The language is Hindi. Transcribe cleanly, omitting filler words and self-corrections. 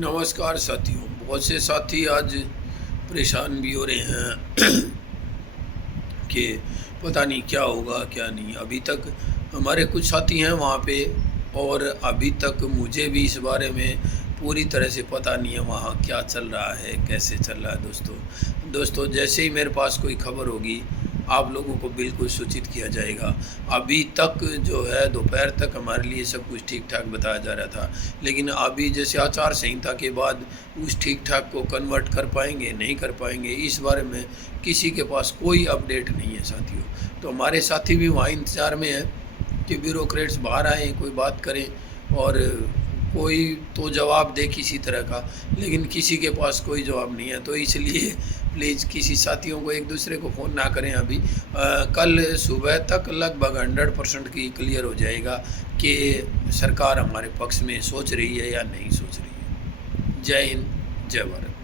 नमस्कार साथियों। बहुत से साथी आज परेशान भी हो रहे हैं कि पता नहीं क्या होगा क्या नहीं। अभी तक हमारे कुछ साथी हैं वहाँ पे और अभी तक मुझे भी इस बारे में पूरी तरह से पता नहीं है वहाँ क्या चल रहा है, कैसे चल रहा है। दोस्तों जैसे ही मेरे पास कोई खबर होगी आप लोगों को बिल्कुल सूचित किया जाएगा। अभी तक जो है दोपहर तक हमारे लिए सब कुछ ठीक ठाक बताया जा रहा था, लेकिन अभी जैसे आचार संहिता के बाद उस ठीक ठाक को कन्वर्ट कर पाएंगे नहीं कर पाएंगे, इस बारे में किसी के पास कोई अपडेट नहीं है साथियों। तो हमारे साथी भी वहाँ इंतज़ार में हैं कि ब्यूरोक्रेट्स बाहर आएँ, कोई बात करें और कोई तो जवाब दे किसी तरह का, लेकिन किसी के पास कोई जवाब नहीं है। तो इसलिए प्लीज़ किसी साथियों को एक दूसरे को फ़ोन ना करें अभी। कल सुबह तक लगभग 100% की क्लियर हो जाएगा कि सरकार हमारे पक्ष में सोच रही है या नहीं सोच रही है। जय हिंद, जय भारत।